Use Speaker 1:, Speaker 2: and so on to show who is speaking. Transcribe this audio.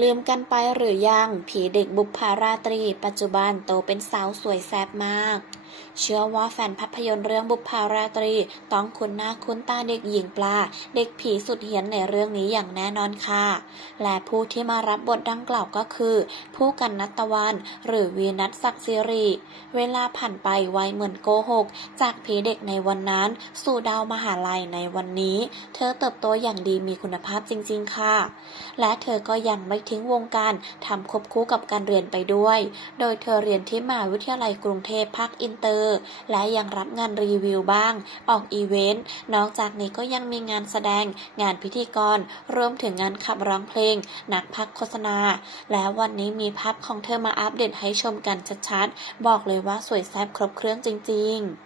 Speaker 1: ลืมกันไปหรือยัง ผีเด็กบุพาราตรี ปัจจุบันโตเป็นสาวสวยแซ่บมาก เชื่อว่าแฟนภาพยนตร์เรื่องบุพาราตรี ต้องคุ้นหน้าคุ้นตาเด็กหญิงปลา เด็กผีสุดเฮี้ยนในเรื่องนี้อย่างแน่นอนค่ะ และผู้ที่มารับบทดังกล่าวก็คือ ผู้กันนัตวัน หรือวีนัทศักดิ์สิริ เวลาผ่านไปไวเหมือนโกหก จากผีเด็กในวันนั้น สู่ดาวมหาลัยในวันนี้ เธอเติบโตอย่างดีมีคุณภาพจริง ๆ ค่ะ และเธอก็ยังไม่ทิ้งวงการทำควบคู่กับการเรียนไปด้วย โดยเธอเรียนที่มหาวิทยาลัยกรุงเทพภาคอินเตอร์ และยังรับงานรีวิวบ้าง ออกอีเวนต์ นอกจากนี้ก็ยังมีงานแสดง งานพิธีกร รวมถึงงานขับร้องเพลง นักพักโฆษณา และวันนี้มีภาพของเธอมาอัปเดตให้ชมกันชัดๆ บอกเลยว่าสวยแซ่บครบเครื่องจริง ๆ